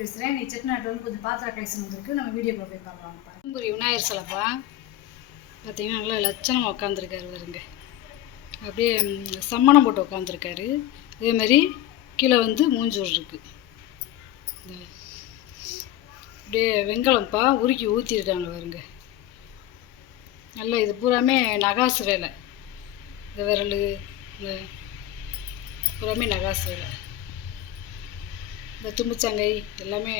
பேசுகிறேன். நீ செட்டிநாட்டில் வந்து கொஞ்சம் பாத்திர கலெக்ஷன் வந்துருக்கு. நம்ம வீடியோக்குள்ள போய் பார்க்கலாம். தருமபுரி விநாயகர் சிலைப்பா பார்த்தீங்கன்னா நல்லா லட்சணமாக உட்காந்துருக்காரு வருங்க. அப்படியே சம்மணம் போட்டு உட்காந்துருக்காரு. அதேமாதிரி கீழே வந்து மூஞ்சூர் இருக்குது. அப்படியே வெங்கலம்ப்பா உருக்கி ஊற்றிருக்காங்க வருங்க. நல்லா இது பூராமே நகாசு வேலை. இந்த விரல் இந்த பூராமே நகாசு வேலை. இந்த தும்புச்சங்கை எல்லாமே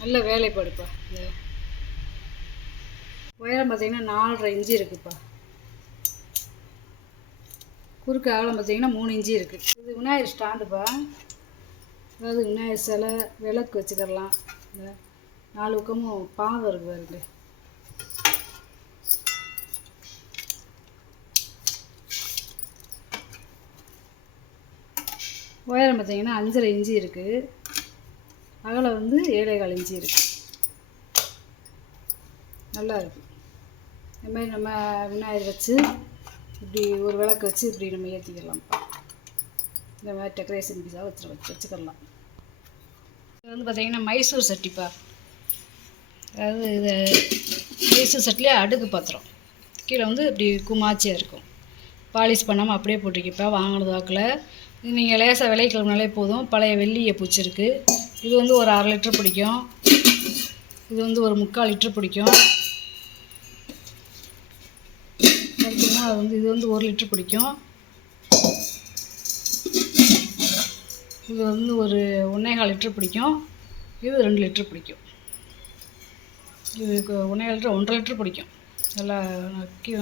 நல்ல வேலைப்பாடுப்பா. இந்த உயரம் பார்த்திங்கன்னா 4.5 இன்ச்சு இருக்குதுப்பா. குறுக்கு அகலம் பார்த்திங்கன்னா 3 இன்ச்சு இருக்குது. இது விநாயகர் ஸ்டாண்டுப்பா. அதாவது விநாயகர் சிலை விளக்கு வச்சுக்கலாம். இந்த 4 பக்கமும் பாதம் இருக்குது பாருங்க. உயரம் பார்த்திங்கன்னா 5.5 இன்ச்சு இருக்குது. அகலம் வந்து 7.25 இன்ச்சு இருக்குது. நல்லா இருக்குது. இந்த மாதிரி நம்ம விநாயகர் வச்சு இப்படி ஒரு விளக்கு வச்சு இப்படி நம்ம ஏற்றிக்கலாம்ப்பா. இந்த மாதிரி டெக்கரேஷன் பீஸாக வச்சுக்கலாம். இது வந்து பார்த்திங்கன்னா மைசூர் சட்டிப்பா. அதாவது இது மைசூர் சட்டிலே அடுக்கு பாத்திரம். கீழே வந்து இப்படி குமாச்சியாக இருக்கும். பாலிஷ் பண்ணாமல் அப்படியே போட்டிருக்கப்பா. வாங்கினது வாக்கில் இது நீங்கள் லேசாக விலை கிளம்புனாலே போதும். பழைய வெள்ளியை பூச்சிருக்கு. இது வந்து ஒரு 1/2 லிட்டர் பிடிக்கும். இது வந்து ஒரு 3/4 லிட்டர் பிடிக்கும். அது வந்து இது வந்து 1 லிட்டர் பிடிக்கும். இது வந்து ஒரு 1.25 லிட்டர் பிடிக்கும். இது 2 லிட்டர் பிடிக்கும். இது 1.25 லிட்டர் 1.5 லிட்டர் பிடிக்கும்.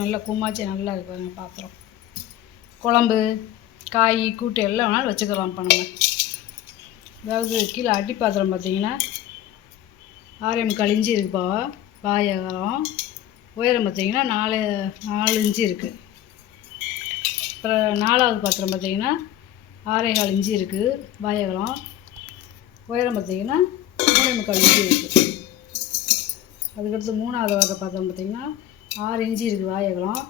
நல்லா குமாச்சி நல்லா இருப்பாங்க பாத்திரம். குழம்பு காய் கூட்டு எல்லாம் வேணாலும் வச்சுக்கலாம்ப்பா நம்ம. அதாவது கீழே அடி பாத்திரம் பார்த்திங்கன்னா 6.25 இன்ச்சு இருக்குப்பா. வாயகரம் உயரம் பார்த்திங்கன்னா 4 இன்ச்சு இருக்குது. அப்புறம் 4வது பாத்திரம் பார்த்திங்கன்னா 6.25 இன்ச்சு இருக்குது. வாயகரம் உயரம் பார்த்திங்கன்னா 3.25 இன்ச்சு இருக்குது. அதுக்கடுத்து 3வது வகை பாத்திரம் பார்த்திங்கன்னா 6 இன்ச்சு இருக்குது. வாயகரம்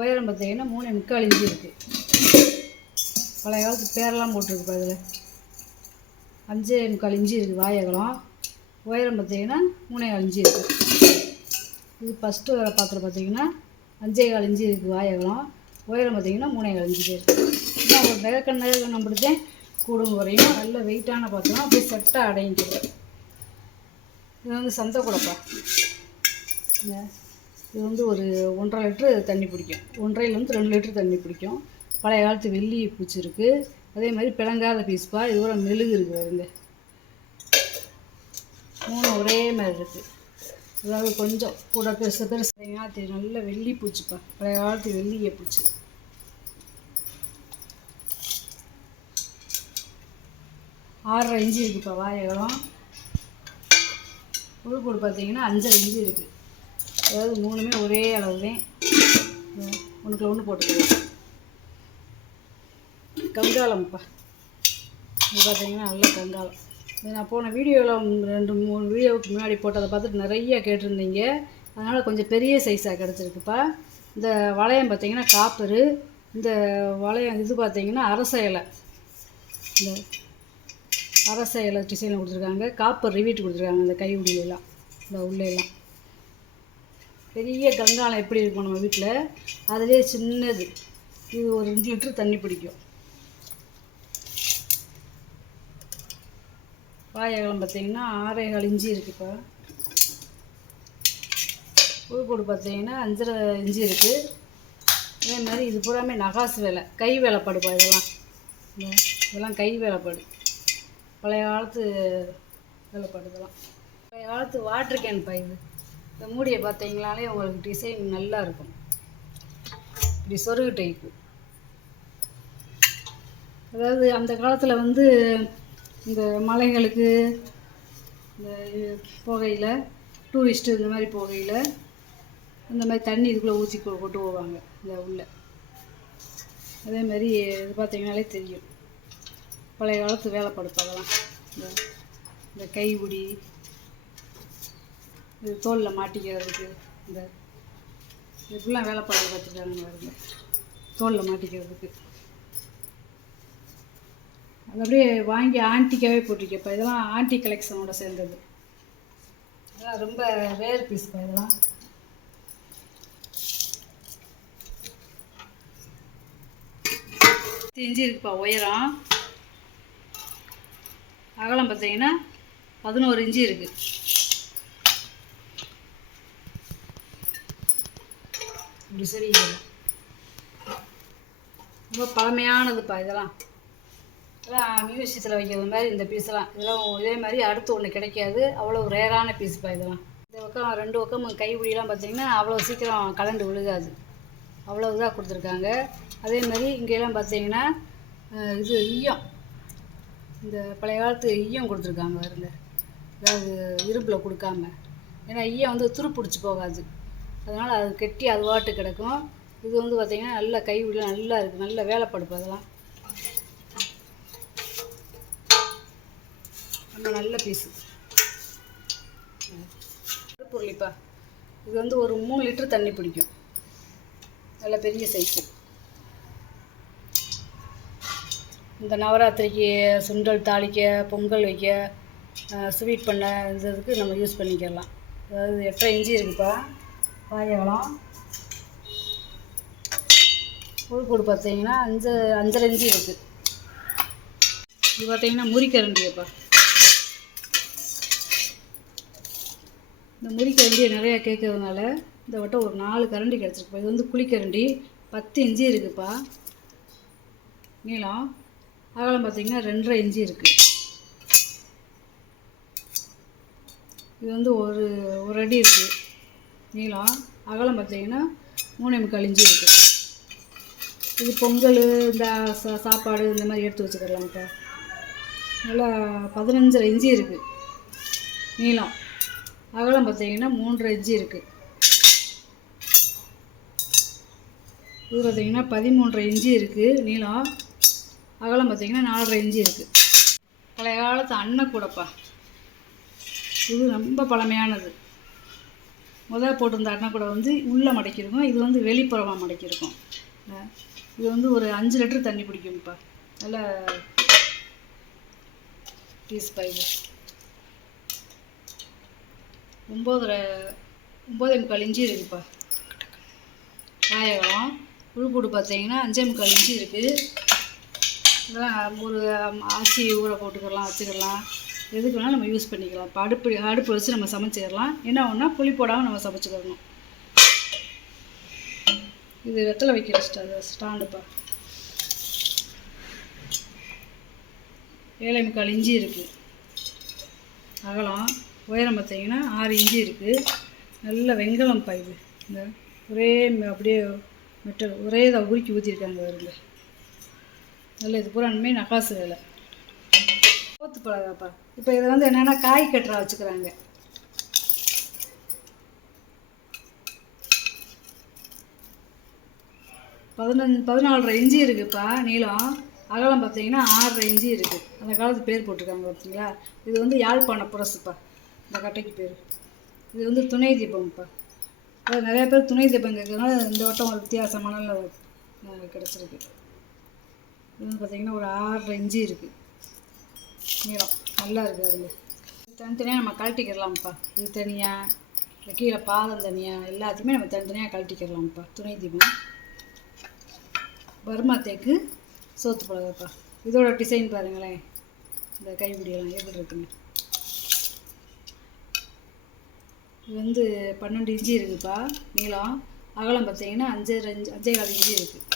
உயரம் பார்த்திங்கன்னா 3.25 இன்ச்சு இருக்குது. பழைய காலத்து பேரெல்லாம் போட்டிருக்குப்பா. இதில் 5.25 இன்ச்சு இருக்குது. வாயகலம் உயரம் பார்த்திங்கன்னா 3.25 இன்ச்சு இருக்குது. இது ஃபஸ்ட்டு வர பாத்திரம் பார்த்திங்கன்னா 5.25 இன்ச்சு இருக்குது. வாயகலம் உயரம் பார்த்திங்கன்னா 3.25 இன்ச்சு இருக்குது. இன்னும் ஒரு நெருக்கம் நம்பிடுத்தேன் கூடும் குறையும். நல்ல வெயிட்டான பாத்திரம். அப்படியே செட்டாக அடைஞ்சிடும். இது வந்து சந்தை கூடப்பா. இது வந்து ஒரு 1.5 லிட்ரு தண்ணி பிடிக்கும். 1.5லேருந்து 2 லிட்டர் தண்ணி பிடிக்கும். பழைய காலத்து வெள்ளி பூச்சி இருக்குது. அதே மாதிரி பிளங்காத பீஸ்ப்பா. இது கூட மெழுகு இருக்குது வருங்க. 3 ஒரே மாதிரி இருக்குது. அதாவது கொஞ்சம் கூட பெருசு தெரியும். நல்ல வெள்ளி பூச்சிப்பா. பழைய காலத்து வெள்ளியை பூச்சி. ஆறரை இன்ச்சு இருக்குப்பா. வாயகலம் உள்கூடு பார்த்திங்கன்னா 5.5 இன்ச்சு இருக்குது. அதாவது 3மே ஒரே அளவு தான். ஒன்றுக்குள்ள ஒன்று போட்டுக்கலாம். கங்காளம்ப்பா. இது பார்த்திங்கன்னா நல்ல கங்காளம். இது நான் போன வீடியோவில் 2-3 வீடியோவுக்கு முன்னாடி போட்டதை பார்த்துட்டு நிறைய கேட்டிருந்தீங்க. அதனால் கொஞ்சம் பெரிய சைஸாக கிடச்சிருக்குப்பா. இந்த வளையம் பார்த்திங்கன்னா காப்பரு. இந்த வளையம் இது பார்த்திங்கன்னா அரச இலை. இந்த அரச இலை டிசைனில் கொடுத்துருக்காங்க. காப்பர் ரிவீட் கொடுத்துருக்காங்க. இந்த கை உடியெல்லாம் இந்த உள்ளெல்லாம். பெரிய கங்காளம் எப்படி இருக்கும் நம்ம வீட்டில், அதிலே சின்னது. இது ஒரு 2 லிட்டர் தண்ணி பிடிக்கும். வாயகலம் பார்த்திங்கன்னா 6.25 இன்ச்சு இருக்குப்பா. உள்கூடு பார்த்திங்கன்னா 5.5 இன்ச்சு இருக்குது. அதே மாதிரி இது பூராமே நகாசு வேலை. கை வேலைப்பாடுப்பா. இதெல்லாம் கை வேலைப்பாடு. பழைய காலத்து வேலைப்பாடு. இதெல்லாம் பழைய காலத்து வாட்டர் கேன்ப்பா. இது இந்த மூடியை பார்த்தீங்கனாலே உங்களுக்கு டிசைன் நல்லா இருக்கும். இப்படி சொருகு டைப்பு. அதாவது அந்த காலத்தில் வந்து இந்த மலைகளுக்கு இந்த போகையில் டூரிஸ்ட்டு இந்த மாதிரி போகையில் இந்த மாதிரி தண்ணி இதுக்குள்ளே ஊற்றி கொண்டு போவாங்க இந்த உள்ள. அதே மாதிரி இது பார்த்தீங்கனாலே தெரியும் பழைய காலத்து வேலைப்பாடு. அதெல்லாம் இந்த கைபிடி, இது தோலில் மாட்டிக்கிறதுக்கு இந்த இப்படிலாம் வேலைப்பாடு பார்த்துட்டாங்க பாருங்க. தோலில் மாட்டிக்கிறதுக்கு அது அப்படியே வாங்கி ஆன்டிக்காகவே போட்டிருக்கேப்பா. இதெல்லாம் ஆன்டி கலெக்ஷனோட சேர்ந்தது. இதெல்லாம் ரொம்ப ரேர் பீஸ்ப்பா. இதெல்லாம் இஞ்சி இருக்குப்பா. உயரம் அகலம் பார்த்தீங்கன்னா 11 இன்ச்சு இருக்குது. இப்படி சரி, ரொம்ப பழமையானதுப்பா. இதெல்லாம் மியூசியத்தில் வைக்கிறது மாதிரி இந்த பீஸெல்லாம். இதெல்லாம் இதே மாதிரி அடுத்து ஒன்று கிடைக்காது. அவ்வளோ ரேரான பீஸுப்பா இதெல்லாம். இந்த பக்கம் 2 பக்கம் கைப்பிடிலாம் பார்த்திங்கன்னா அவ்வளோ சீக்கிரம் கலண்டு விழுகாது. அவ்வளோ இதாக கொடுத்துருக்காங்க. அதே மாதிரி இங்கெல்லாம் பார்த்திங்கன்னா இது ஈயம், இந்த பழைய காலத்து ஈயம் கொடுத்துருக்காங்க பாருங்க. அதாவது இரும்பில் கொடுக்காம. ஏன்னா ஈயம் வந்து துரு பிடிச்சி போகாது. அதனால் அது கெட்டி அது வாட்டு கிடக்கும். இது வந்து பார்த்திங்கன்னா நல்ல கைவிடிலாம் நல்லா இருக்குது. நல்ல வேலைப்படுப்பு. அதெல்லாம் ரொம்ப நல்ல பீஸு. பொருளிப்பா. இது வந்து ஒரு 3 லிட்டர் தண்ணி பிடிக்கும். நல்ல பெரிய சைஸு. இந்த நவராத்திரிக்கு சுண்டல் தாளிக்க, பொங்கல் வைக்க, ஸ்வீட் பண்ண இதுக்கு நம்ம யூஸ் பண்ணிக்கலாம். அதாவது 8.5 இன்ச்சு இருக்குப்பா. வாயவளம் உள்கூடு பார்த்தீங்கன்னா 5.5 இன்ச்சு இருக்குது. இது பார்த்தீங்கன்னா முறிக்கரண்டியப்பா. இந்த முறிக்கரண்டியை நிறையா கேட்கறதுனால இந்த வட்டம் ஒரு 4 கரண்டி கிடச்சிருக்குப்பா. இது வந்து குழிக்கரண்டி 10 இன்ச்சு இருக்குப்பா. நீளம் அகலம் பார்த்திங்கன்னா 2.5 இன்ச்சு இருக்குது. இது வந்து ஒரு அடி இருக்குது நீளம். அகலம் பார்த்திங்கன்னா 3.25 இன்ச்சு இருக்குது. இது பொங்கல், இந்த சாப்பாடு இந்த மாதிரி எடுத்து வச்சுக்கலாம்ப்பா. நல்லா 15.5 இன்ச்சு இருக்குது நீளம். அகலம் பார்த்திங்கன்னா 3.5 இன்ச்சு இருக்குது. இது பார்த்திங்கன்னா 13.5 இன்ச்சு இருக்குது நீளம். அகலம் பார்த்திங்கன்னா 4.5 இன்ச்சு இருக்குது. பழைய காலத்து அன்னக்கூடப்பா. இது ரொம்ப பழமையானது. முதல் போட்டிருந்த அன்னக்கூடை வந்து உள்ளே மடக்கியிருக்கும். இது வந்து வெளிப்புறமாக மடக்கியிருக்கும். இது வந்து ஒரு 5 லிட்டர் தண்ணி பிடிக்கும்ப்பா. நல்ல பீஸ் பா. இது 9.25 இன்ச்சு இருக்குப்பா. காயகம் உள்கூடு பார்த்தீங்கன்னா 5.25 இன்ச்சு இருக்குது. இதெல்லாம் ஒரு ஆச்சி ஊற போட்டுக்கலாம், வச்சுக்கலாம். எதுக்கு வேணால் நம்ம யூஸ் பண்ணிக்கலாம். இப்போ அடுப்பு வச்சு நம்ம சமைச்சிடலாம். என்ன ஒன்றா புளி போடாமல் நம்ம சமைச்சிக்கிறணும். இது வெத்தலை வைக்கிற ஸ்டாண்டுப்பா. 7.25 இன்ச்சு இருக்குது அகலம். உயரம் பார்த்தீங்கன்னா 6 இன்ச்சு இருக்குது. நல்ல வெங்கலம்ப்பா. இது இந்த ஒரே அப்படியே மெட்டல் ஒரே இதை உருக்கி ஊற்றிருக்காங்க வருங்க. நல்ல இது பூரானுமே நகாசு வேலை. சோத்து பழகாப்பா. இப்போ இதை வந்து என்னென்னா காய் கட்டுறா வச்சுக்கிறாங்க. பதினாலரை இன்ச்சு இருக்குதுப்பா நீளம். அகலம் பார்த்தீங்கன்னா 6.5 இன்ச்சு இருக்குது. அந்த காலத்து பேர் போட்டிருக்காங்க பார்த்தீங்களா. இது வந்து யாழ்ப்பாண புரசுப்பா இந்த கட்டைக்கு பேர். இது வந்து துணை தீபம்ப்பா. அது நிறையா பேர் துணை தீபம் கேட்குறதுனால இந்த வட்டம் ஒரு வித்தியாசமான கிடச்சிருக்கு. இது வந்து பார்த்திங்கன்னா ஒரு 6.5 இன்ச்சு இருக்குது நீளம். நல்லா இருக்குது. அதுங்க தனித்தனியாக நம்ம கழட்டிக்கிறலாம்ப்பா. இது தனியாக, கீழே பாதம் தனியாக, எல்லாத்தையுமே நம்ம தனித்தனியாக கழட்டிக்கிறலாம்ப்பா. துணை தீபம் பர்மா தேக்கு சோத்து பழகப்பா. இதோட டிசைன் பாருங்களேன். இந்த கைப்பிடியெல்லாம் எப்படி இருக்குங்க. இது வந்து 12 இன்ச்சு இருக்குதுப்பா நீளம். அகலம் பார்த்தீங்கன்னா 5.25 இன்ச்சு இருக்குது.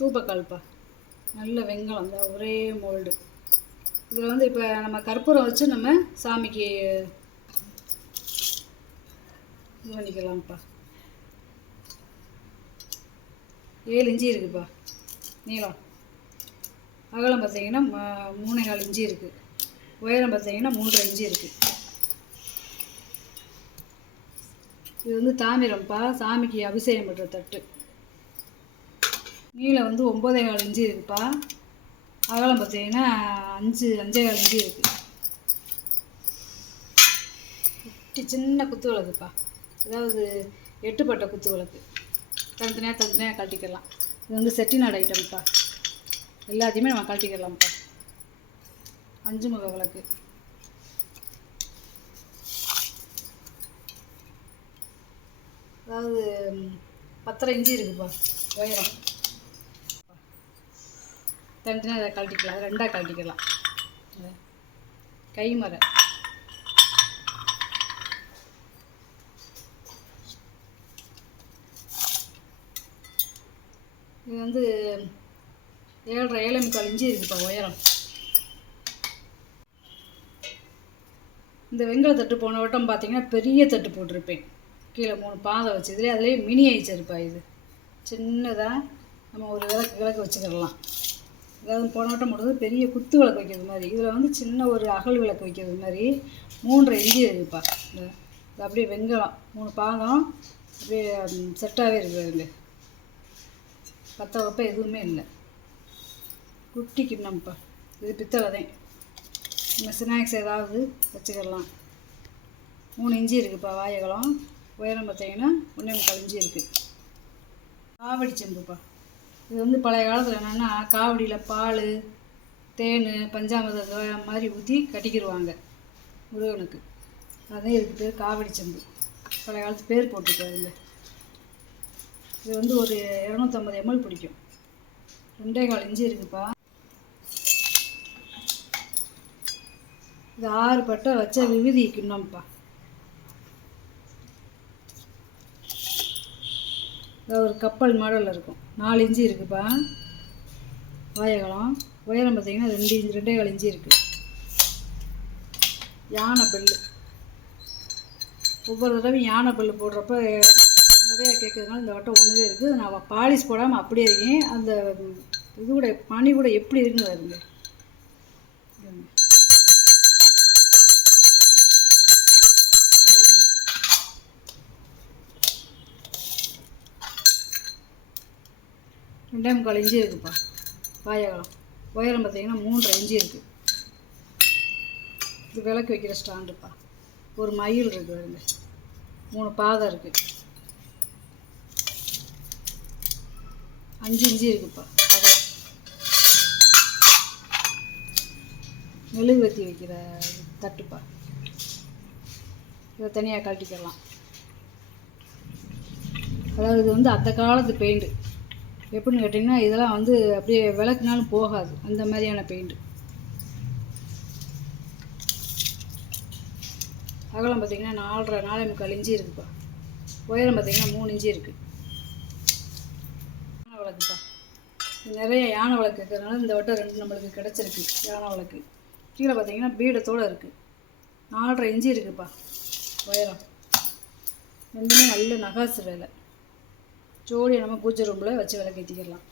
தூப்பக்கால்ப்பா. நல்ல வெங்கலம் தான் ஒரே மோல்டு. இதில் வந்து இப்போ நம்ம கற்பூரம் வச்சு நம்ம சாமிக்கு இது பண்ணிக்கலாம்ப்பா. 7 இன்ச்சு இருக்குதுப்பா நீளம். அகலம் பார்த்தீங்கன்னா 3.25 இன்ச்சு இருக்குது. உயரம் பார்த்தீங்கன்னா 3.5 இன்ச்சு இருக்குது. இது வந்து தாமிரம்ப்பா. சாமிக்கு அபிஷேகம் பண்ணுற தட்டு. நீளம் வந்து 9.25 இன்ச்சு இருக்குதுப்பா. அகலம் பார்த்தீங்கன்னா 5.25 இன்ச்சு இருக்குது. சின்ன குத்து விளக்குப்பா. அதாவது 8 பட்டை குத்து விளக்கு. தனித்தனியாக கழட்டிக்கலாம். இது வந்து செட்டிநாடு ஐட்டம்ப்பா. எல்லாத்தையுமே நம்ம கழட்டிக்கலாம்ப்பா. 5 முக விளக்கு. அதாவது 10.5 இன்ச்சு இருக்குப்பா உயரம். தனித்தனியாக அதை கழட்டிக்கலாம், அது 2ஆக கழட்டிக்கலாம். கைமறை இது வந்து 7.5 இன்ச்சு இருக்குப்பா உயரம். இந்த வெங்காய தட்டு போன வட்டம் பார்த்தீங்கன்னா பெரிய தட்டு போட்டிருப்பேன், கீழே 3 பாதை வச்சு. இதுலேயே அதுலேயே மினியேச்சர்ப்பா. இது சின்னதாக நம்ம ஒரு விளக்கு வச்சுக்கிடலாம். அதாவது போன வட்டம் போடுறது பெரிய குத்து விளக்கு வைக்கிறது மாதிரி, இதில் வந்து சின்ன ஒரு அகல் விளக்கு வைக்கிறது மாதிரி 3.5 இன்ச்சு இருக்குப்பா. இது அப்படியே வெங்காயம் 3 பாதம் அப்படியே செட்டாகவே இருக்குதுங்க. பற்ற வைப்ப எதுவுமே இல்லை. குட்டி கிண்ணம்ப்பா. இது பித்தளை தான். நம்ம ஸ்நாக்ஸ் ஏதாவது வச்சுக்கிடலாம். 3 இன்ச்சு இருக்குப்பா வாயகலம். உயரம் பார்த்தீங்கன்னா 1.25 இன்ச்சு இருக்குது. காவடி செம்புப்பா. இது வந்து பழைய காலத்தில் என்னென்னா காவடியில் பால், தேன், பஞ்சாமிர்தம் மாதிரி ஊற்றி கட்டிக்கிடுவாங்க முருகனுக்கு. அதே இதுக்கு பேர் காவடி செம்பு. பழைய காலத்து பேர் போட்டுருக்காருங்க. இது வந்து ஒரு 250 ml பிடிக்கும். 2.25 இன்ச்சு இருக்குப்பா. இது 6 பட்டை வச்ச விபூதி கிண்ணம்ப்பா. இது ஒரு கப்பல் மாடலில் இருக்கும். 4 இன்ச்சு இருக்குப்பா வாயகலம். உயரம் பார்த்தீங்கன்னா 2.25 இன்ச்சு இருக்குது. யானை பல்லு. ஒவ்வொரு தடவையும் யானை பல்லு போடுறப்ப நிறையா கேட்குறதுனால இந்த வட்டம் ஒன்றுவே இருக்குது. நான் பாலிஷ் போடாமல் அப்படியே இருக்கேன். அந்த இது கூட பனி கூட எப்படி இருக்குன்னு வருங்க. ரெண்டே 3/4 இன்ச்சு இருக்குப்பா வாயகலம். உயரம் பார்த்தீங்கன்னா 3.5 இன்ச்சு இருக்குது. இது விளக்கு வைக்கிற ஸ்டாண்டுப்பா. ஒரு மயில் இருக்குது வருங்க. 3 பாதம் இருக்குது. 5 இன்ச்சு இருக்குப்பா அகலம். மெழுகுவத்தி வைக்கிற தட்டுப்பா. இதை தனியாக கழட்டிக்கலாம். அதாவது இது வந்து அந்த காலத்து பெயிண்ட்டு. எப்படின்னு கேட்டிங்கன்னா இதெல்லாம் வந்து அப்படியே விளக்குனாலும் போகாது, அந்த மாதிரியான பெயிண்ட்டு. அகலம் பார்த்திங்கன்னா 4.25 இன்ச்சு இருக்குப்பா. உயரம் பார்த்திங்கன்னா 3 இன்ச்சு இருக்குது. யானை விளக்குப்பா. நிறைய யானை விளக்கு இருக்கிறதுனால இந்த வட்டம் 2 நம்மளுக்கு கிடச்சிருக்கு யானை விளக்கு. கீழே பார்த்திங்கன்னா பீடத்தோடு இருக்குது. 4.5 இன்ச்சு இருக்குப்பா உயரம். ரெண்டுமே நல்ல நகாசு வேலை. ஜோடியை நம்ம பூஜை ரூமில் வச்சு விளக்கேற்றிக்கலாம்.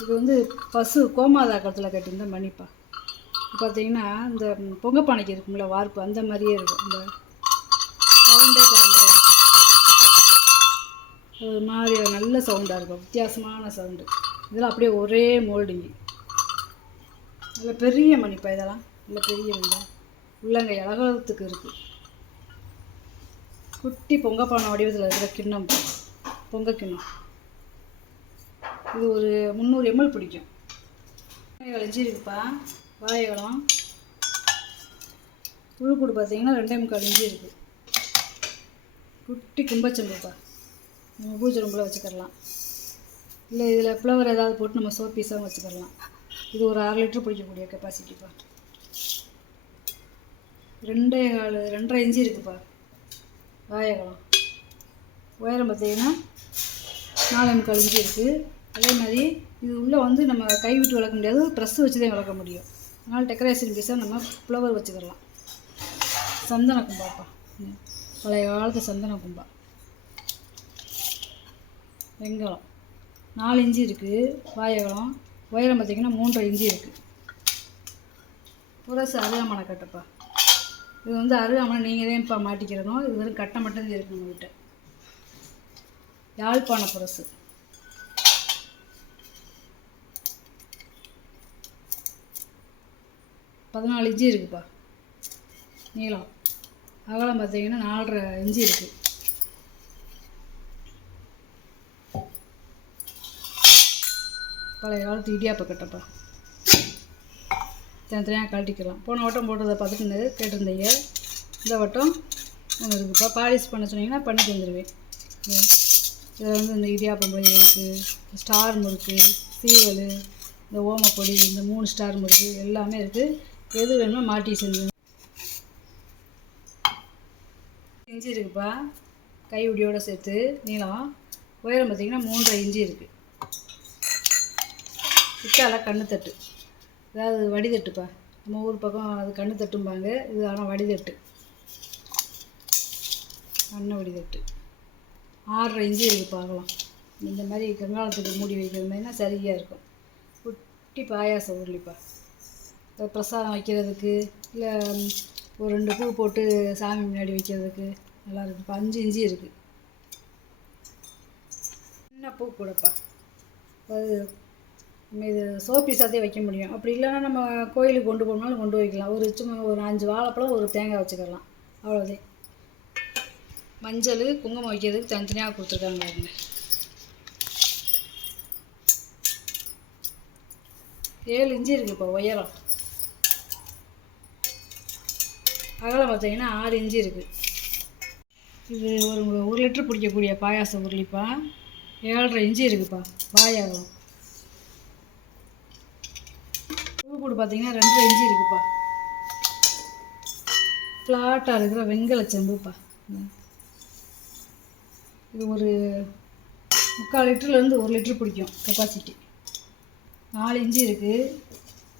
இது வந்து பசு கோமாதாக்கத்தில் கட்டியிருந்த மணிப்பா. பார்த்தீங்கன்னா இந்த பொங்கப்பானைக்கு இருக்கும்ல வார்ப்பு, அந்த மாதிரியே இருக்கும். இந்த சவுண்டே பாருங்க, ஒரு மாதிரி நல்ல சவுண்டாக இருக்கும், வித்தியாசமான சவுண்டு. இதெல்லாம் அப்படியே ஒரே மோல்டிங்கு. நல்ல பெரிய மணிப்பா. இதெல்லாம் நல்ல பெரிய மணி. உள்ளங்கை அழகத்துக்கு இருக்குது. குட்டி பொங்கப்பானை வடிவத்தில் இருக்கிற கிண்ணம், பொங்க கிண்ணம். இது ஒரு 300 ml பிடிக்கும். 2.25 இன்ச்சு இருக்குப்பா வாயகலம். உழுக்கூடு பார்த்தீங்கன்னா 2.25 இன்ச்சு இருக்குது. குட்டி கும்பச்சம்புப்பா. நம்ம பூஜை ரூமில் வச்சுக்கிடலாம். இல்லை இதில் ஃப்ளவர் ஏதாவது போட்டு நம்ம சோப் பீஸாகவும் வச்சுக்கிடலாம். இது ஒரு 1/2 லிட்டர் பிடிக்கக்கூடிய கெப்பாசிட்டிப்பா. 2.5 இன்ச்சு இருக்குப்பா வாயகலம். உயரம் பார்த்தீங்கன்னா 4.25 இன்ச்சு இருக்குது. அதே மாதிரி இது உள்ளே வந்து நம்ம கை விட்டு விளக்க முடியாது, ப்ரெஸ் வச்சு தான் விளக்க முடியும். அதனால் டெக்கரேஷன் பீஸாக நம்ம ஃப்ளவர் வச்சுக்கலாம். சந்தன கும்பாப்பா. பழைய காலத்து சந்தன கும்பா. வெங்கலம் 4 இன்ச்சு இருக்குது வாயகலம். உயரம் பார்த்திங்கன்னா 3.5 இன்ச்சு இருக்குது. புரசு அருகாமனை கட்டப்பா. இது வந்து அருகாமனை நீங்கள் தான் இப்போ மாட்டிக்கிறணும். இது வெறும் கட்டை மட்டும்தான் இருக்குது உங்கள்கிட்ட. யாழ்ப்பாண புரசு. பதினாலு இன்ச்சு இருக்குப்பா நீளம். அகலம் பார்த்தீங்கன்னா 4.5 இன்ச்சு இருக்குது. பழைய காலத்து இடியாப்ப கட்டப்பா. தனித்தனியாக கழட்டிக்கலாம். போன வட்டம் போட்டதை பார்த்துட்டு கேட்டிருந்தீங்க. இந்த வட்டம் ஒன்று இருக்குப்பா. பாலிஷ் பண்ண சொன்னீங்கன்னா பண்ணி தந்துடுவேன். இதில் வந்து இந்த இடியாப்பம் பொடி இருக்குது, ஸ்டார் முறுக்கு, சீவல், இந்த ஓமப்பொடி, இந்த 3 ஸ்டார் முறுக்கு எல்லாமே இருக்குது. எது வேணுமோ மாட்டி செஞ்சு. இஞ்சி இருக்குப்பா, கைவிடியோடு சேர்த்து நீளம். உயரம் பார்த்திங்கன்னா 3.5 இன்ச்சு இருக்குது. பித்தால கண்ணுத்தட்டு, அதாவது வடிதட்டுப்பா. நம்ம ஊர் பக்கம் அது கண்ணு தட்டும்பாங்க, இது ஆனால் வடிதட்டு, அண்ணன் வடிதட்டு. 6.5 இன்ச்சு இருக்குது பார்க்கலாம். இந்த மாதிரி கங்காளத்துக்கு மூடி வைக்கிற மாதிரினா சரியாக இருக்கும். குட்டி பாயாசம் உருளிப்பா. பிரசாதம் வைக்கிறதுக்கு, இல்லை ஒரு 2 பூ போட்டு சாமி முன்னாடி வைக்கிறதுக்கு நல்லா இருக்குப்பா. 5 இன்ச்சு இருக்குது. சின்ன பூ கூடப்பா. அது நம்ம இது சோப்பீஸாத்தே வைக்க முடியும். அப்படி இல்லைன்னா நம்ம கோயிலுக்கு கொண்டு போகணும்னாலும் கொண்டு வைக்கலாம். ஒரு சும்மா ஒரு 5 வாழைப்பழம், ஒரு தேங்காய் வச்சுக்கலாம், அவ்வளோதே. மஞ்சள், குங்குமம் வைக்கிறதுக்கு தனித்தனியாக கொடுத்துருக்காங்க பாருங்க. 7 இன்ச்சு இருக்குப்பா உயரம். அகலம் பார்த்தீங்கன்னா 6 இன்ச்சு இருக்குது. இது ஒரு லிட்டர் பிடிக்கக்கூடிய பாயாசம் உருளிப்பா. 7.5 இன்ச்சு இருக்குப்பா வாயாகம். பூக்கூடு பார்த்தீங்கன்னா 2.5 இன்ச்சு இருக்குப்பா. ஃப்ளாட்டாக இருக்கிற வெங்கல செம்புப்பா. இது ஒரு 3/4 லிட்டர்லேருந்து 1 லிட்டர் பிடிக்கும் கெப்பாசிட்டி. 4 இன்ச்சு இருக்குது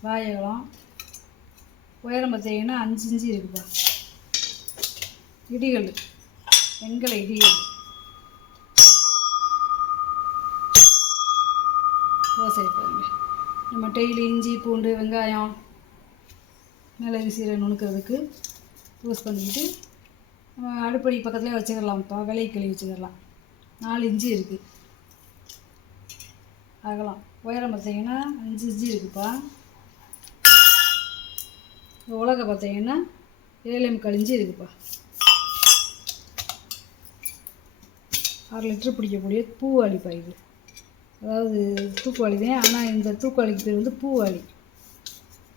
வாயகம். உயரம் பார்த்தீங்கன்னா 5 இன்ச்சு இருக்குப்பா. இடிகள், வெங்கல இடிகள். ஓசை பாருங்க. நம்ம டெய்லி இஞ்சி, பூண்டு, வெங்காயம், மிளகு, சீரகம் நுணுக்கிறதுக்கு யூஸ் பண்ணிக்கிட்டு நம்ம அடுப்படி பக்கத்துலேயே வச்சுக்கலாம்ப்பா. விலை கிளி வச்சுக்கலாம். 4 இன்ச்சு இருக்குது அகலம். உயரம் பார்த்தீங்கன்னா 5 இன்ச்சு இருக்குப்பா. உலகை பார்த்தீங்கன்னா 7.25 இன்ச்சு இருக்குப்பா. 6 லிட்டர் பிடிக்கக்கூடிய பூவாளிப்பா இது. அதாவது தூக்குவாளி தான், ஆனால் இந்த தூக்குவாளிக்கு பேர் வந்து பூவாளி.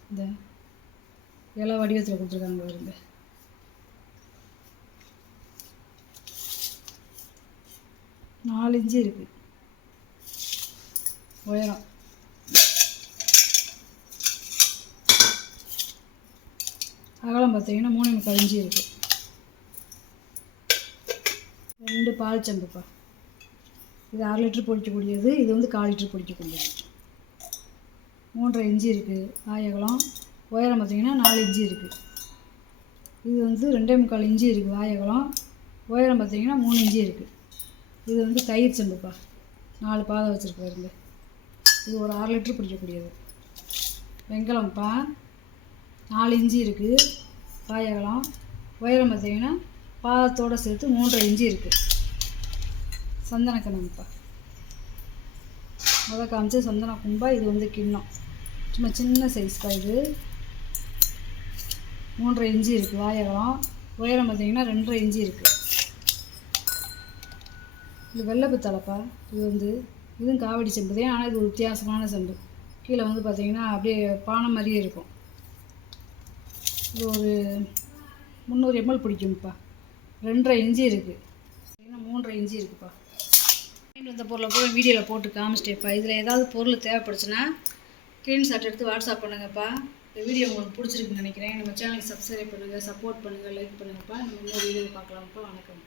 இந்த இலை வடிவத்தில் கொடுத்துருக்காங்க பாருங்க. நாலு இன்ச்சு இருக்குது உயரம். அகலம் பார்த்தீங்கன்னா 3.25 இன்ச்சு இருக்குது. 2 பால் சம்புப்பா. இது 6 லிட்டர் பிடிக்கக்கூடியது, இது வந்து 1/4 லிட்டர் பிடிக்கக்கூடியது. 3.5 இன்ச்சு இருக்குது வாயகலம். உயரம் பார்த்தீங்கன்னா 4 இன்ச்சு இருக்குது. இது வந்து 2.25 இன்ச்சு இருக்குது வாயகலம். உயரம் பார்த்தீங்கன்னா 3 இன்ச்சு இருக்குது. இது வந்து தயிர் சம்புப்பா. 4 பாதை வச்சுருக்காருங்க. இது ஒரு 6 லிட்டர் பிடிக்கக்கூடியது. வெங்கலம்ப்பா. 4 இன்ச்சு இருக்குது வாயகலம். உயரம் பார்த்தீங்கன்னா பாதத்தோடு சேர்த்து 3.5 இன்ச்சு இருக்குது. சந்தன கிணம்பா. முதல் காமிச்சு சந்தன கும்பா. இது வந்து கிண்ணம், சும்மா சின்ன சைஸ்ப்பா. இது 3.5 இன்ச்சு இருக்குது வாயகலம். உயரம் பார்த்தீங்கன்னா 2.5 இன்ச்சு இருக்குது. இது வெள்ளை பித்தளைப்பா. இது வந்து இதுவும் காவடி செம்பு தான், ஆனால் இது ஒரு வித்தியாசமான செம்பு. கீழே வந்து பார்த்தீங்கன்னா அப்படியே பானை மாதிரியே இருக்கும். இது ஒரு 300 ml பிடிக்கும்ப்பா. 2.5 இன்ச்சு இருக்குது. 3.5 இன்ச்சு இருக்குப்பா. இந்த பொருளை கூட வீடியோவில் போட்டு காமிச்சிட்டேப்பா. இதில் ஏதாவது பொருள் தேவைப்படுச்சுன்னா ஸ்க்ரீன்ஷாட் எடுத்து வாட்ஸ்அப் பண்ணுங்கப்பா. இந்த வீடியோ உங்களுக்கு பிடிச்சிருக்குன்னு நினைக்கிறேன். நம்ம சேனலுக்கு சப்ஸ்கிரைப் பண்ணுங்கள், சப்போர்ட் பண்ணுங்கள், லைக் பண்ணுங்கப்பா. நம்ம இன்னொரு வீடியோ பார்க்கலாம்ப்பா. வணக்கம்.